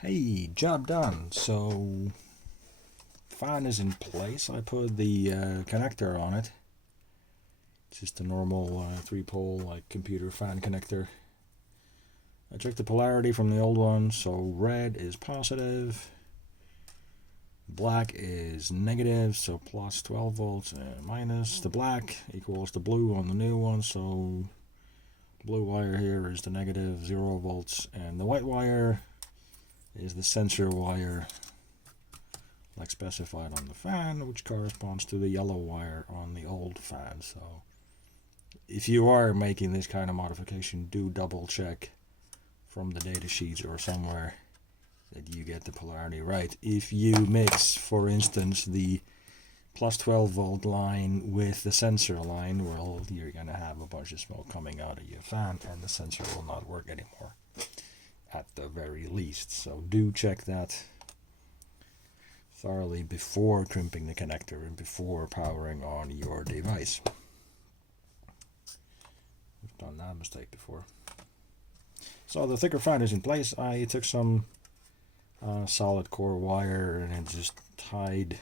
Hey, job done. So, fan is in place. I put the connector on it. Just a normal 3-pole like computer fan connector. I checked the polarity from the old one. So red is positive, black is negative, so plus 12 volts, and minus the black equals the blue on the new one. So blue wire here is the negative 0 volts, and the white wire is the sensor wire like specified on the fan, which corresponds to the yellow wire on the old fan. So if you are making this kind of modification, do double check from the data sheets or somewhere that you get the polarity right. If you mix, for instance, the plus 12 volt line with the sensor line, well, you're going to have a bunch of smoke coming out of your fan and the sensor will not work anymore, at the very least. So do check that thoroughly before crimping the connector and before powering on your device. We've done that mistake before. So the thicker fan is in place. I took some solid core wire and just tied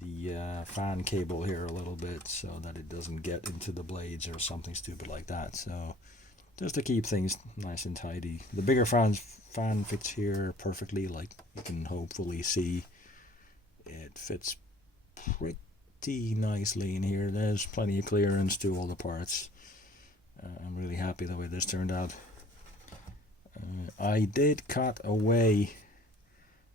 the fan cable here a little bit so that it doesn't get into the blades or something stupid like that. So just to keep things nice and tidy. The bigger fan fits here perfectly, like you can hopefully see. It fits pretty nicely in here. There's plenty of clearance to all the parts. I'm really happy the way this turned out. I did cut away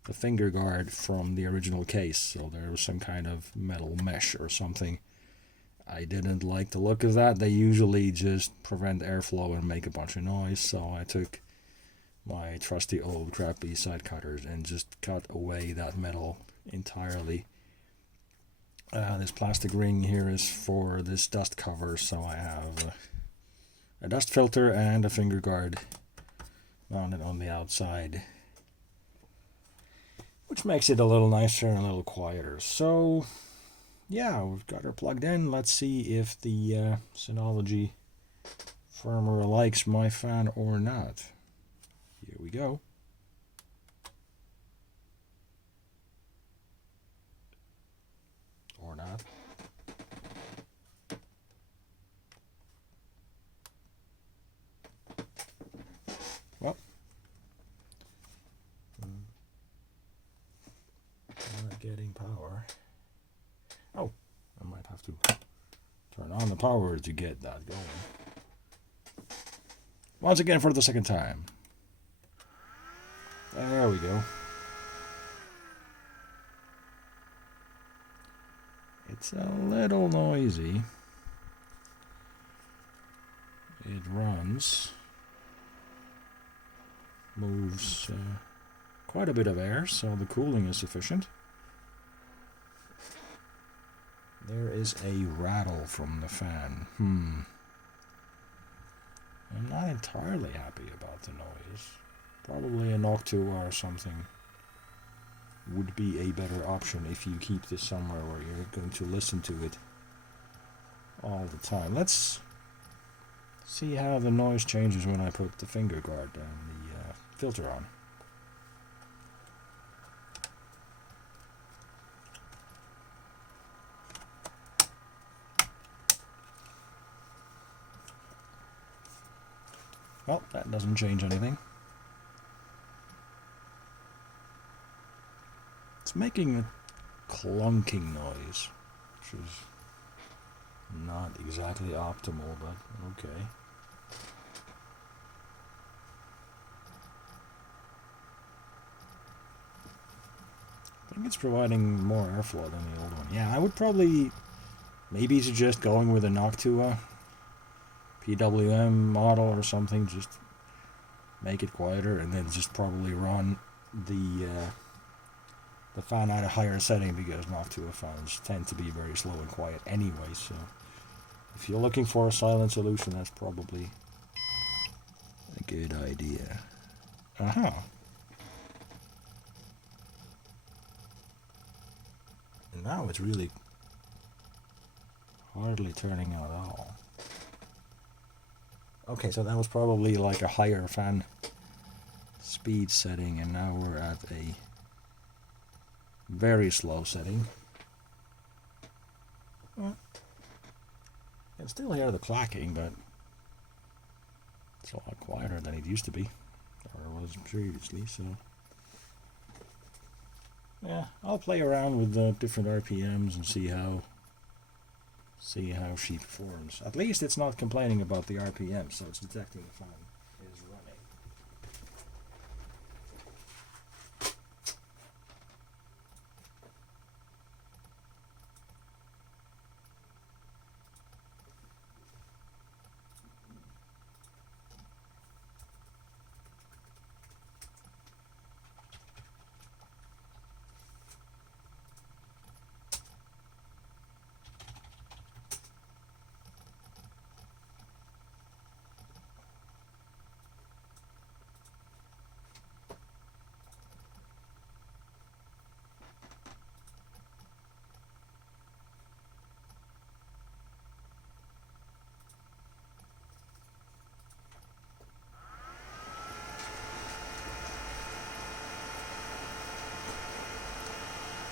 the finger guard from the original case, so there was some kind of metal mesh or something. I didn't like the look of that. They usually just prevent airflow and make a bunch of noise, so I took my trusty old crappy side cutters and just cut away that metal entirely. This plastic ring here is for this dust cover, so I have a dust filter and a finger guard mounted on the outside, which makes it a little nicer and a little quieter. So yeah, we've got her plugged in. Let's see if the Synology firmware likes my fan or not. Here we go. Or not. Well, not getting power. Oh, I might have to turn on the power to get that going. Once again for the second time. There we go. It's a little noisy. It runs, moves quite a bit of air, so the cooling is sufficient. There is a rattle from the fan. I'm not entirely happy about the noise. Probably a Noctua or something would be a better option if you keep this somewhere where you're going to listen to it all the time. Let's see how the noise changes when I put the finger guard and the filter on. Well, that doesn't change anything. It's making a clunking noise, which is not exactly optimal, but okay. I think it's providing more airflow than the old one. Yeah, I would probably maybe suggest going with a Noctua PWM model or something. Just make it quieter, and then just probably run the fan at a higher setting, because Noctua fans tend to be very slow and quiet anyway. So if you're looking for a silent solution, that's probably a good idea. And now it's really hardly turning out at all. Okay, so that was probably like a higher fan speed setting, and now we're at a very slow setting. Well, you can still hear the clacking, but it's a lot quieter than it used to be, or was previously, so yeah, I'll play around with the different RPMs and see how she performs. At least it's not complaining about the RPM, so it's detecting the fan is running.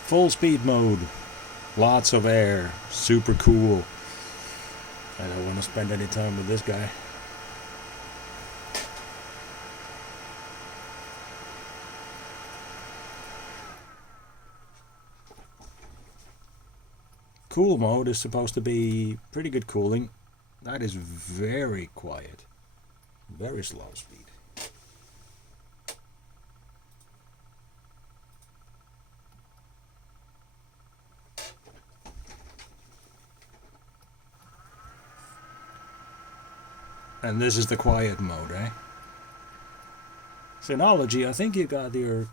Full speed mode, lots of air, super cool. I don't want to spend any time with this guy. Cool mode is supposed to be pretty good cooling. That is very quiet, very slow speed. And this is the quiet mode, eh? Synology, I think you got your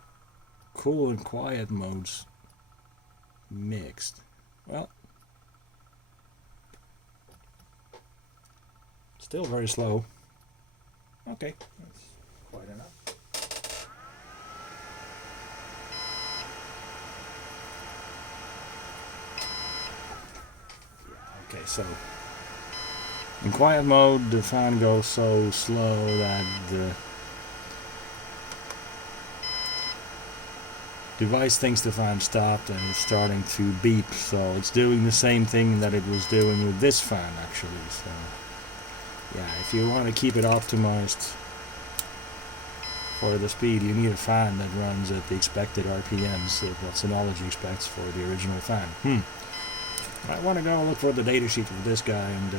cool and quiet modes mixed. Well, still very slow. Okay, that's quite enough. Okay, so in quiet mode, the fan goes so slow that the device thinks the fan stopped and it's starting to beep. So it's doing the same thing that it was doing with this fan, actually. So yeah, if you want to keep it optimized for the speed, you need a fan that runs at the expected RPMs that Synology expects for the original fan. I want to go look for the datasheet of this guy and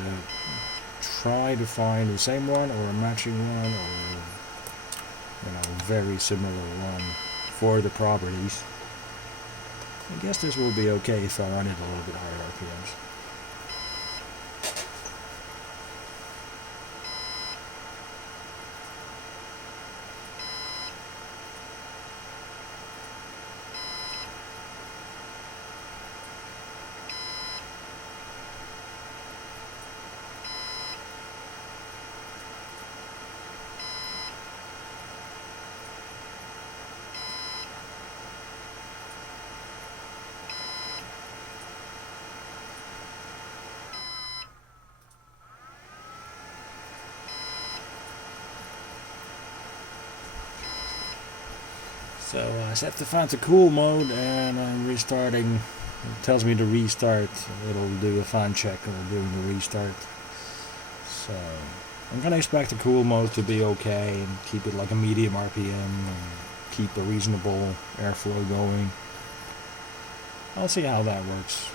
try to find the same one or a matching one, or a very similar one for the properties. I guess this will be okay if I run it a little bit higher RPMs. So I set the fan to cool mode and I'm restarting. It tells me to restart. It'll do a fan check while doing the restart. So I'm gonna expect the cool mode to be okay and keep it like a medium RPM and keep a reasonable airflow going. I'll see how that works.